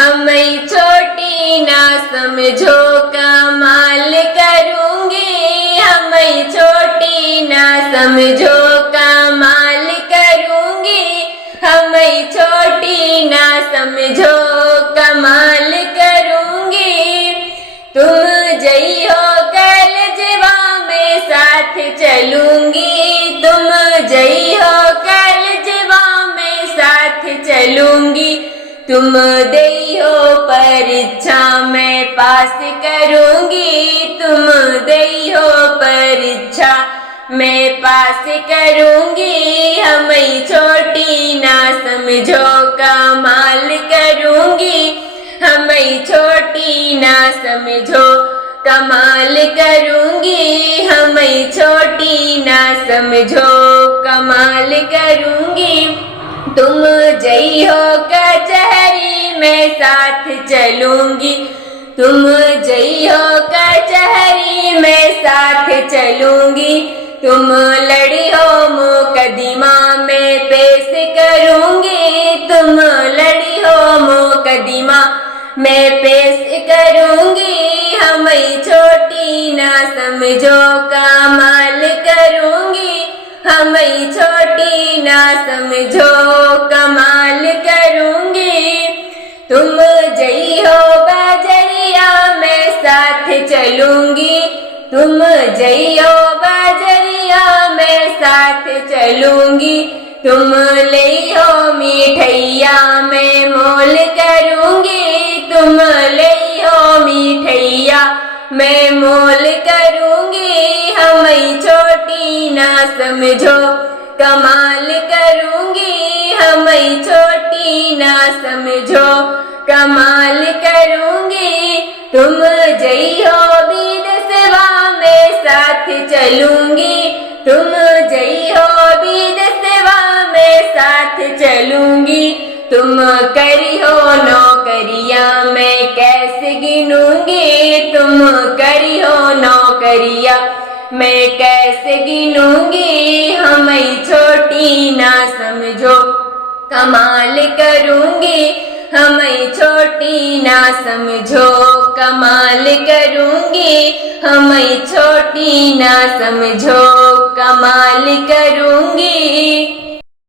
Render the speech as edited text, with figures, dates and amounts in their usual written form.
हम छोटी ना समझो कमाल करूंगी, हम छोटी ना समझो कमाल करूंगी, हम छोटी ना समझो कमाल करूंगी। तुम जइयो कल जवा में साथ चलूंगी, तुम जइयो कल जवा में साथ चलूंगी। तुम देइयो परीक्षा में पास करूंगी, तुम देइयो परीक्षा में पास करूंगी। हम छोटी ना समझो कमाल करूंगी, हम छोटी ना समझो कमाल करूंगी, हम छोटी ना समझो कमाल करूंगी। तुम जइयो कचहरी में साथ चलूंगी, तुम जइयो कचहरी में साथ चलूंगी। तुम लड़ियो मुकदमा में पेश करूंगी, तुम लड़ियो मुकदमा में पेश करूंगी। हम छोटी ना समझो कमाल करूंगी, हम छोटी ना समझो कमाल करूंगी। तुम जइयो बजरिया में साथ चलूंगी, तुम जइयो बजरिया में साथ चलूंगी। तुम लेयो मिठैया में मोल करूंगी, तुम लेयो मिठैया में मोल करूंगी। हम छोटी ना समझो कमाल करूंगी, हम छोटी ना समझो कमाल करूंगी। तुम जइयो विदेशवा में साथ चलूंगी, तुम जइयो विदेशवा में साथ चलूंगी। तुम करियो नौकरिया मैं कैसे गिनूंगी, तुम करियो नौकरिया मैं कैसे गिनूंगी। हम छोटी ना समझो कमाल करूंगी, हम छोटी ना समझो कमाल करूंगी, हम छोटी ना समझो कमाल करूंगी।